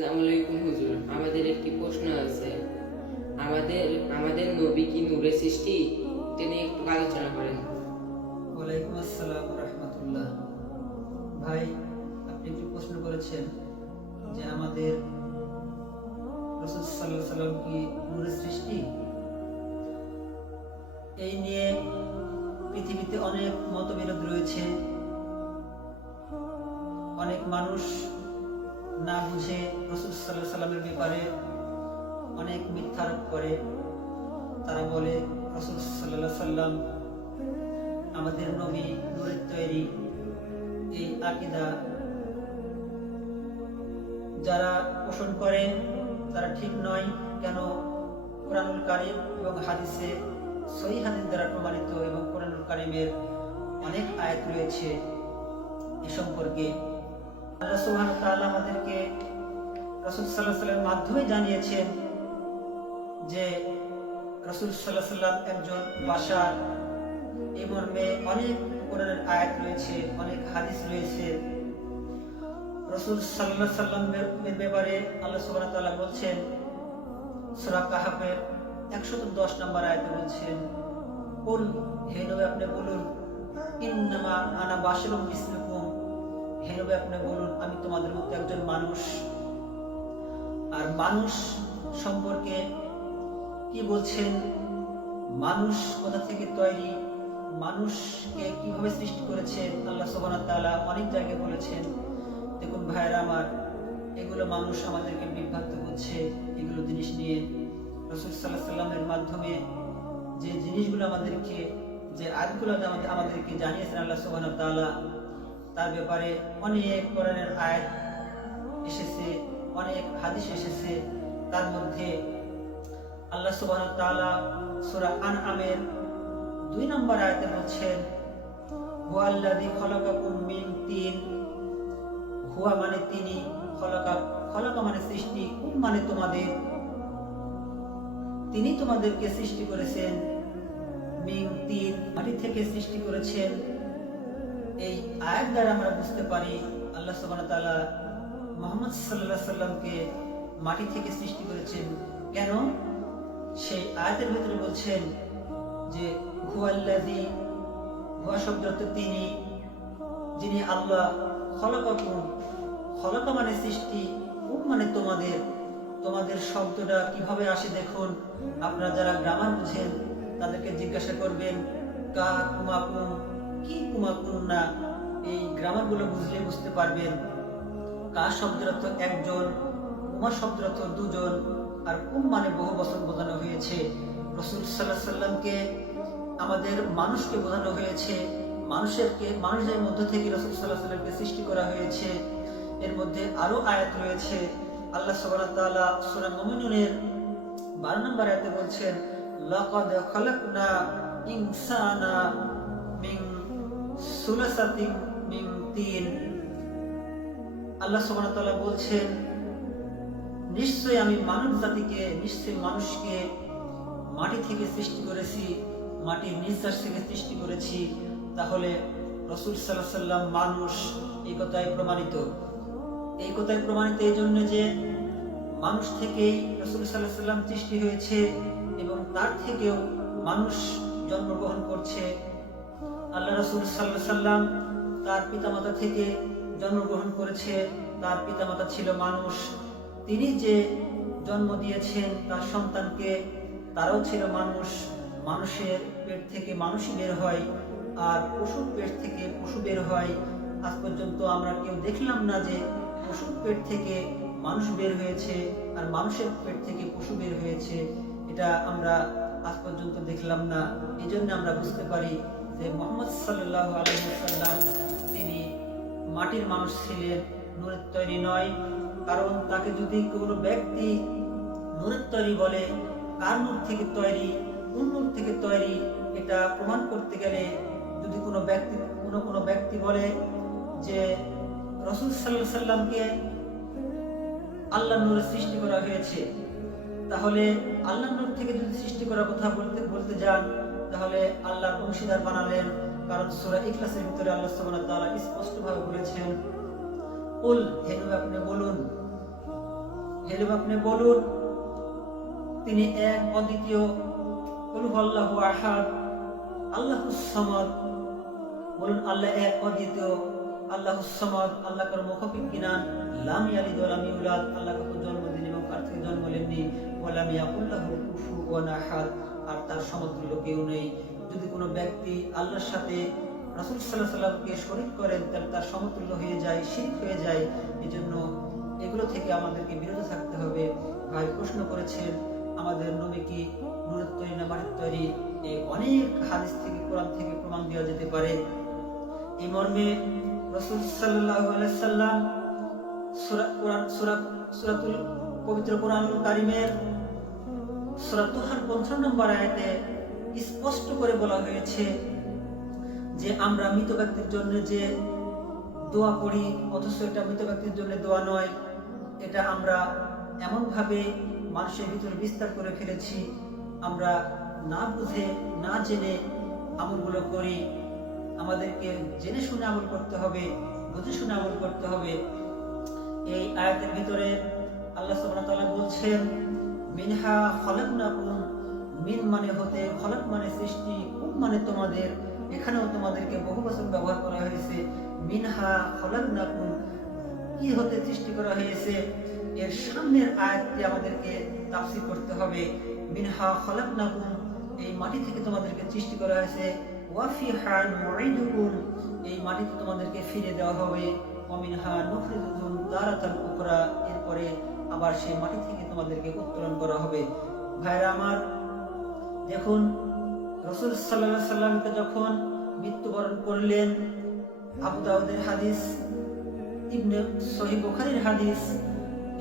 আসসালামু আলাইকুম হুজুর, আমাদের একটি প্রশ্ন আছে। আমাদের আমাদের নবী কি নূরের সৃষ্টি? এটা নিয়ে একটু আলোচনা করেন। ওয়ালাইকুম আসসালাম রাহমাতুল্লাহ। ভাই, আপনি একটি প্রশ্ন করেছেন যে আমাদের রাসূল সাল্লাল্লাহু আলাইহি সাল্লাম কি নূরের সৃষ্টি? এই নিয়ে পৃথিবীতে অনেক মতবিরোধ রয়েছে। অনেক মানুষ না বুঝে রাসূল সাল্লাল্লাহু আলাইহি সাল্লামের ব্যাপারে অনেক মিথ্যারোপ করে। তারা বলে রাসূল সাল্লাল্লাহু আলাইহি সাল্লাম আমাদের নবী নূরের তৈরি। এই আকীদা যারা পোষণ করে তারা ঠিক নয়। কেন? কোরআনুল কারীম এবং হাদিসে সহিহ হাদিস দ্বারা প্রমাণিত এবং কোরআনুল কারীমের অনেক আয়াত রয়েছে এ সম্পর্কে। আল্লাহ সুবহানাহু ওয়া তাআলা আমাদেরকে রাসূল সাল্লাল্লাহু আলাইহি সাল্লামের মাধ্যমে জানিয়েছেন যে রাসূল সাল্লাল্লাহু আলাইহি সাল্লাম একজন বাশার। এই মর্মে অনেক কোরআনের আয়াত রয়েছে, অনেক হাদিস রয়েছে। রাসূল সাল্লাল্লাহু আলাইহি সাল্লামের ব্যাপারে আল্লাহ সুবহানাহু ওয়া তাআলা বলছেন সূরা কাহফের 110 নম্বর আয়াতে বলছেন, কুল, হে নবী আপনি বলুন, ইন্নামা আনা বাশারুম মিসলুকুম, হে নবী আপনি বলুন আমি তোমাদের মতো একজন মানুষ। আর মানুষ সম্পর্কে কি বলছেন? মানুষ কোথা থেকে তৈরি, মানুষকে কিভাবে সৃষ্টি করেছেন আল্লাহ সুবহানাহু ওয়া তাআলা অনেক জায়গায় বলেছেন। দেখুন ভাইয়েরা আমার, এগুলো মানুষ আমাদেরকে বিভ্রান্ত করছে। এগুলো জিনিস নিয়ে রাসূল সাল্লাল্লাহু আলাইহি সাল্লামের মাধ্যমে যে জিনিসগুলো আমাদেরকে, যে আয়াতগুলো আমাদেরকে জানিয়েছেন আল্লাহ সুবহানাহু ওয়া তাআলা, তার ব্যাপারে অনেক কোরআনের আয়াত এসেছে, অনেক হাদিস এসেছে। তার মধ্যে আল্লাহ সুবহানাহু ওয়া তাআলা সূরা আনআমের 2 নম্বর আয়াতে বলছেন, হুয়াল্লাযী খালাকাকুম মিন তিন, হুয়া মানে তিনি, খলাকা মানে সৃষ্টি, কুম মানে তোমাদের, তিনি তোমাদেরকে সৃষ্টি করেছেন। মিন তিন, মাটি থেকে সৃষ্টি করেছেন। এই আয়াত দ্বারা আমরা বুঝতে পারি আল্লাহ সুবহানাহু ওয়া তাআলা মুহাম্মদ সাল্লাল্লাহু আলাইহি সাল্লামকে মাটি থেকে সৃষ্টি করেছেন। কেন? সেই আয়াতের ভিতরে বলছেন যে হুয়াল্লাযী, হুয়া শব্দ অর্থ তিনি, যিনি আল্লাহ, খলাকাকুম, খলাকা মানে সৃষ্টি, কুম মানে তোমাদের। তোমাদের শব্দটা কিভাবে আসে দেখুন। আপনারা যারা গ্রামার বুঝেন তাদেরকে জিজ্ঞাসা করবেন কা কুমাকুম, কি কুমাকুম না, এই গ্রামারগুলো বুঝলে বুঝতে পারবেন। কা শব্দের অর্থ একজন, কুমা শব্দের অর্থ দুজন, আর কুম মানে বহু বছর বোঝানো হয়েছে। রাসূল সাল্লাল্লাহু আলাইহি সাল্লামকে আমাদের মানুষকে বোঝানো হয়েছে। মানুষের মধ্য থেকে রাসূল সাল্লাল্লাহু আলাইহি সাল্লামকে সৃষ্টি করা হয়েছে। এর মধ্যে আরো আয়াত রয়েছে। আল্লাহ সুবহানাহু ওয়া তাআলা সূরা মুমিনুনের 12 নম্বর আয়াতে বলছেন, লাকাদ খালাকনা ইনসানা মিন সুলাসাতিন মিন তিন। আল্লাহ সুবহানাহু ওয়া তাআলা বলছেন, নিশ্চয়ই আমি মানব জাতিকে, নিশ্চয়ই মানুষকে মাটি থেকে সৃষ্টি করেছি, মাটির নিঃশ্বাস থেকে সৃষ্টি করেছি। তাহলে রাসূল সাল্লাল্লাহু আলাইহি সাল্লাম মানুষ, এই কথাই প্রমাণিত। এই কথাই প্রমাণিত এই জন্য যে মানুষ থেকেই রাসূল সাল্লাল্লাহু আলাইহি সাল্লাম সৃষ্টি হয়েছে এবং তার থেকেও মানুষ জন্মগ্রহণ করছে। আল্লাহ রাসূল সাল্লাল্লাহু আলাইহি সাল্লাম তার পিতামাতা থেকে জন্মগ্রহণ করেছে। তার পিতামাতা ছিল মানুষ। তিনি যে জন্ম দিয়েছেন তার সন্তানকে, তারাও ছিল মানুষ। মানুষের পেট থেকে মানুষই বের হয়, আর পশুর পেট থেকে পশু বের হয়। আজ পর্যন্ত আমরা কেউ দেখলাম না যে পশুর পেট থেকে মানুষ বের হয়েছে আর মানুষের পেট থেকে পশু বের হয়েছে। এটা আমরা আজ পর্যন্ত দেখলাম না। এই জন্য আমরা বুঝতে পারি যে মুহাম্মদ সাল্লাল্লাহু আলাইহি ওয়াসাল্লাম তিনি মাটির মানুষ ছিলেন, নূরের তৈরি নয়। কারণ তাকে যদি কোনো ব্যক্তি নূরের তৈরি বলে, কার নূর থেকে তৈরি, কোন নূর থেকে তৈরি, এটা প্রমাণ করতে গেলে যদি কোনো ব্যক্তি বলে যে রাসূল সাল্লাল্লাহু আলাইহি সাল্লামকে আল্লাহর নূরে সৃষ্টি করা হয়েছে, তাহলে আল্লাহর নূর থেকে যদি সৃষ্টি করার কথা বলতে যান, তাহলে আল্লাহর অংশীদার বানালেন। কারণ সূরা ইখলাসের ভিতরে আল্লাহ সুবহানাহু ওয়া তাআলা স্পষ্টভাবে বলেছেন, কুল, হে নবী আপনি বলুন, হেলে আপনি বলুন তিনি এক অদ্বিতীয়, কুল হুয়াল্লাহু আহাদ, আল্লাহুস সামাদ। বলুন আল্লাহ এক অদ্বিতীয়, আল্লাহুস সামাদ, আল্লাহ কারো মুখাপেক্ষী নন, লাম ইয়ালিদ ওয়া লাম ইউলাদ, আল্লাহ কাউকে জন্ম দেননি এবং কার থেকে জন্ম নেননি, ওয়া লাম ইয়াকুল লাহু কুফুওয়ান আহাদ, আর তার সমতুল্য কেউ নেই। যদি কোনো ব্যক্তি আল্লাহর সাথে রাসূল সাল্লাল্লাহু আলাইহি সাল্লামকে শরীক করেন তাহলে তার সমতুল্য হয়ে যায়, শিরক হয়ে যায়। এজন্য এগুলো থেকে আমাদেরকে বিরত থাকতে হবে। ভাই প্রশ্ন করেছেন আমাদের নবী কি নূরের তৈরি না মাটির তৈরি? এই অনেক হাদিস থেকে, কোরআন থেকে প্রমাণ দেওয়া যেতে পারে। এই মর্মে রাসূল সাল্লাল্লাহু আলাইহি সাল্লাম সূরাতুল পবিত্র কোরআনুল কারীমের সূরা তুহার ৫৫ নম্বর আয়াতে স্পষ্ট করে বলা হয়েছে যে আমরা মৃত ব্যক্তির জন্য যে দোয়া পড়ি, অথচ এটা মৃত ব্যক্তির জন্য দোয়া নয়। এটা আমরা এমন ভাবে মানুষের ভিতরে বিস্তার করে ফেলেছি, আমরা না বুঝে না জেনে আমলগুলো করি। আমাদেরকে জেনে শুনে আমল করতে হবে, বুঝে শুনে আমল করতে হবে। এই আয়াতের ভিতরে আল্লাহ সুবহানাহু ওয়া তাআলা বলছেন মিনহা খলাকনাকুম, মিন মানে হতে, খলাক মানে সৃষ্টি, কুম মানে তোমাদের। এখানেও তোমাদেরকে বহু বচন ব্যবহার করা হয়েছে। মিনহা খলাকনাকুম, কি হতে সৃষ্টি করা হয়েছে, এর সামনের আয়াতটি আমাদেরকে তাফসীর করতে হবে। মিনহা খলাকনাকুম, এই মাটি থেকে তোমাদেরকে সৃষ্টি করা হয়েছে। ওয়া ফিহা নুঈদুকুম, এই মাটিতে তোমাদেরকে ফিরে দেওয়া হবে। ওয়া মিনহা নুখরিজুকুম তারাতান উখরা, এরপরে আবার সেই মাটি থেকে তোমাদেরকে উত্তোলন করা হবে। ভাইরা আমার, দেখুন রাসূল সাল্লাল্লাহু আলাইহি সাল্লামকে যখন মৃত্যুবরণ করলেন, আবু দাউদের হাদিস, ইবনে সহিহ বুখারীর হাদিস,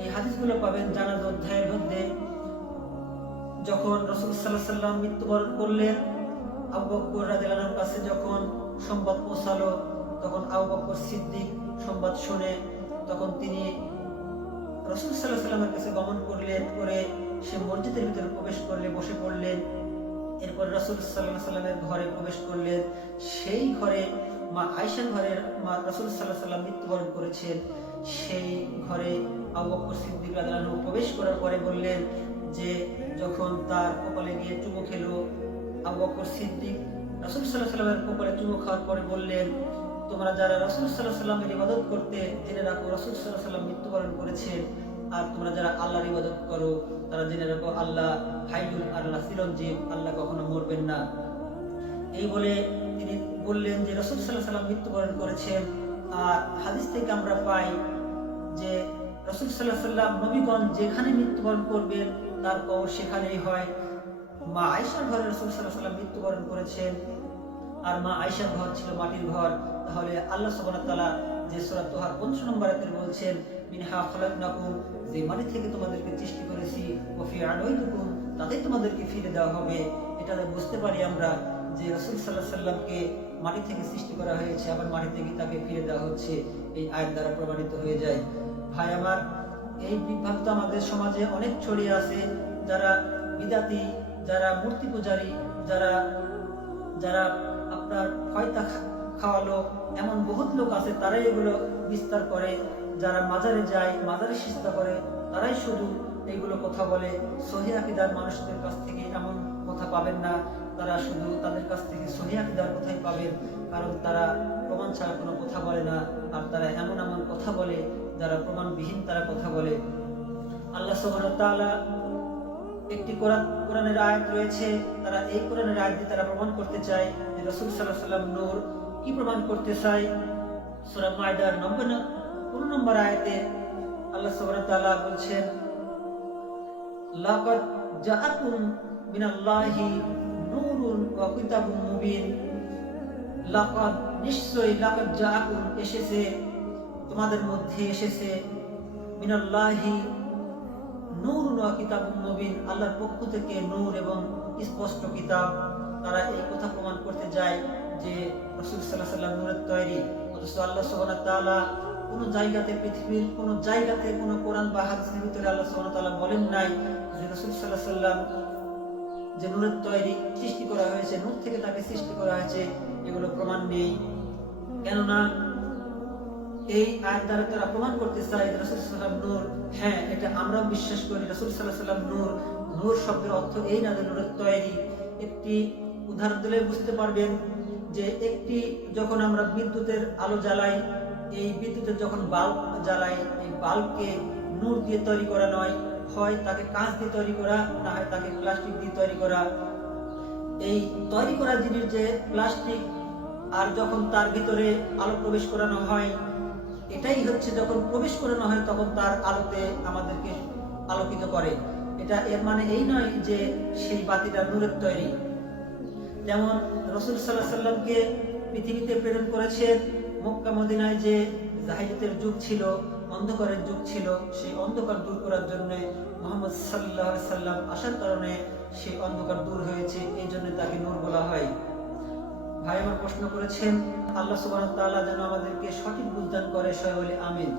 এই হাদিসগুলো পাবেন জানাজা অধ্যায়ের মধ্যে। যখন রাসূল সাল্লাল্লাহু আলাইহি সাল্লাম মৃত্যুবরণ করলেন, আবু বকর রাদিয়াল্লাহু আনহুর কাছে যখন সংবাদ পৌঁছালো, তখন আবু বকর সিদ্দিক সংবাদ শুনে তখন তিনি রাসূল সাল্লাল্লাহু আলাইহি সাল্লামের কাছে গমন করলেন, করে সে মসজিদের ভিতরে প্রবেশ করলে বসে পড়লেন। এরপর রাসূল সাল্লাল্লাহু আলাইহি সাল্লামের ঘরে প্রবেশ করলেন। সেই ঘরে মা আয়েশার ঘরে রাসূল সাল্লাল্লাহু আলাইহি সাল্লাম মৃত্যুবরণ করেছেন। সেই ঘরে আবু বকর সিদ্দিক রাদিয়াল্লাহু আনহু প্রবেশ করার পরে বললেন যে, যখন তার কপালে গিয়ে চুমু খেলো, আবু বকর সিদ্দিক রাসূল সাল্লাল্লাহু আলাইহি সাল্লামের কপালে চুমু খাওয়ার পরে বললেন, তোমরা যারা রাসূল সাল্লাল্লাহু আলাইহি সাল্লামের ইবাদত করতে, জেনে রাখো রাসূল সাল্লাল্লাহু আলাইহি সাল্লাম মৃত্যুবরণ করেছেন। আর তোমরা যারা আল্লাহর ইবাদত করো তারা জেনে রাখো আল্লাহ হাইয়ুন, আল্লাহ চিরঞ্জীব, আল্লাহ কখনো মরবেন না। এই বলে তিনি বললেন যে রাসূল সাল্লাল্লাহু আলাইহি সাল্লাম মৃত্যুবরণ করেছেন। আর হাদিস থেকে আমরা পাই যে রাসূল সাল্লাল্লাহু আলাইহি সাল্লাম নবীগণ যেখানে মৃত্যুবরণ করবেন তার কবর সেখানেই হয়। মা আয়েশার ঘরে রাসূল সাল্লাল্লাহু আলাইহি সাল্লাম মৃত্যুবরণ করেছেন, আর মা আয়েশার ঘর ছিল মাটির ঘর। তাহলে আল্লাহ সুবহানাহু ওয়া তাআলা যে সূরা তুহার ৫৫ নম্বর আয়াতে বলছেন মিনহা খলাকনাকুম, যে মাটি থেকে তোমাদেরকে সৃষ্টি করেছি, ওয়া ফি আনুইদুকুম, তাতেই তোমাদেরকে ফিরে দেওয়া হবে। এটা বুঝতে পারি আমরা যে রাসূল সাল্লাল্লাহু আলাইহি সাল্লামকে মাটি থেকে সৃষ্টি করা হয়েছে, আবার মাটি থেকে তাকে ফিরে দেওয়া হচ্ছে, এই আয়াত দ্বারা প্রমাণিত হয়ে যায়। ভাই আমার, এই বিভ্রান্ত আমাদের সমাজে অনেক ছড়িয়ে আছে। যারা বিদাতি, যারা মূর্তি পূজারী, যারা যারা আপনার ফয়তা খাওয়ালো, এমন বহুত লোক আছে, তারাই এগুলো বিস্তার করে। যারা মাজারে যায়, মাজারে সিজদা করে, তারাই শুধু এইগুলো কথা বলে। সহিহ আকীদার মানুষদের কাছ থেকে এমন কথা পাবেন না। তারা শুধু তাদের কাছ থেকে সহিহ আকীদার কথাই পাবেন, কারণ তারা প্রমাণ ছাড়া কোনো কথা বলে না। আর তারা এমন এমন কথা বলে যারা প্রমাণবিহীন, তারা কথা বলে। আল্লাহ সুবহানাহু ওয়া তাআলা একটি কোরআনের আয়াত রয়েছে, তারা এই কোরআনের আয়াত দিয়ে তারা প্রমাণ করতে চায় যে রাসূল সাল্লাল্লাহু আলাইহি ওয়াসাল্লাম নূর। কি প্রমাণ করতে চায়? সূরা মায়দার 9 নম্বর আয়াতে আল্লাহ সুবহানাহু ওয়া তাআলা বলছেন, লাকাদ জাআকুম মিনাল্লাহি নূরুন ওয়া কিতাবুম মুবিন। লাকাদ, নিশ্চয়ই, লাকাদ জাআকুম, এসেছে, তোমাদের মধ্যে এসেছে, মিনাল্লাহি নূরুন ওয়া কিতাবুম মুবিন, আল্লাহর পক্ষ থেকে নূর এবং স্পষ্ট কিতাব। তারা এই কথা প্রমাণ করতে যায় যে রাসূল সাল্লাল্লাহু আলাইহি ওয়াসাল্লাম নূরের তৈরি, অথচ আল্লাহ সুবহানাহু ওয়া তাআলা কোন জায়গাতে, পৃথিবীর কোন জায়গাতে, কোন কোরআন বা হাদিসের ভিতরে আল্লাহ সুবহানাহু ওয়া তাআলা বলেন নাই যে রাসূল সাল্লাল্লাহু আলাইহি ওয়াসাল্লাম যে নূরের তৈরি, সৃষ্টি করা হয়েছে, নূর থেকে তাকে সৃষ্টি করা হয়েছে। এগুলো প্রমাণ নেই। কেননা এই আয়াত দ্বারা তারা প্রমাণ করতে চায় রাসূল সাল্লাল্লাহু আলাইহি ওয়াসাল্লাম নূর। হ্যাঁ, এটা আমরাও বিশ্বাস করি রাসূল সাল্লাল্লাহু আলাইহি ওয়াসাল্লাম নূর। নূর শব্দের অর্থ এই না যে নূরের তৈরি। একটি উদাহরণ দিলে বুঝতে পারবেন যে যখন আমরা বিদ্যুতের আলো জ্বালাই, এই বিদ্যুতের যখন বাল্ব জ্বালাই, এই বাল্বকে নূর দিয়ে তৈরি করা নয়, হয় তাকে কাঁচ দিয়ে তৈরি করা, না হয় তাকে প্লাস্টিক দিয়ে তৈরি করা। এই তৈরি করা জিনিস যে প্লাস্টিক, আর যখন তার ভিতরে আলো প্রবেশ করানো হয়, এটাই হচ্ছে যখন প্রবেশ করানো হয় তখন তার আলোতে আমাদেরকে আলোকিত করে। এর মানে এই নয় যে সেই বাতিটা নূরের তৈরি। যেমন রাসূল সাল্লাল্লাহু আলাইহি ওয়াসাল্লামকে পৃথিবীতে প্রেরণ করেছেন মক্কা মদিনায় যে জাহিলিয়াতের যুগ ছিল, অন্ধকারের যুগ ছিল, সেই অন্ধকার দূর করার জন্য মুহাম্মদ সাল্লাল্লাহু আলাইহি ওয়াসাল্লাম আসার কারণে সেই অন্ধকার দূর হয়েছে, এই জন্য তাকে নূর বলা হয়। ভাই আমার প্রশ্ন করেছেন, আল্লাহ সুবহানাহু ওয়া তাআলা যেন আমাদেরকে সঠিক বুঝ দান করে, সবাই বলি আমিন।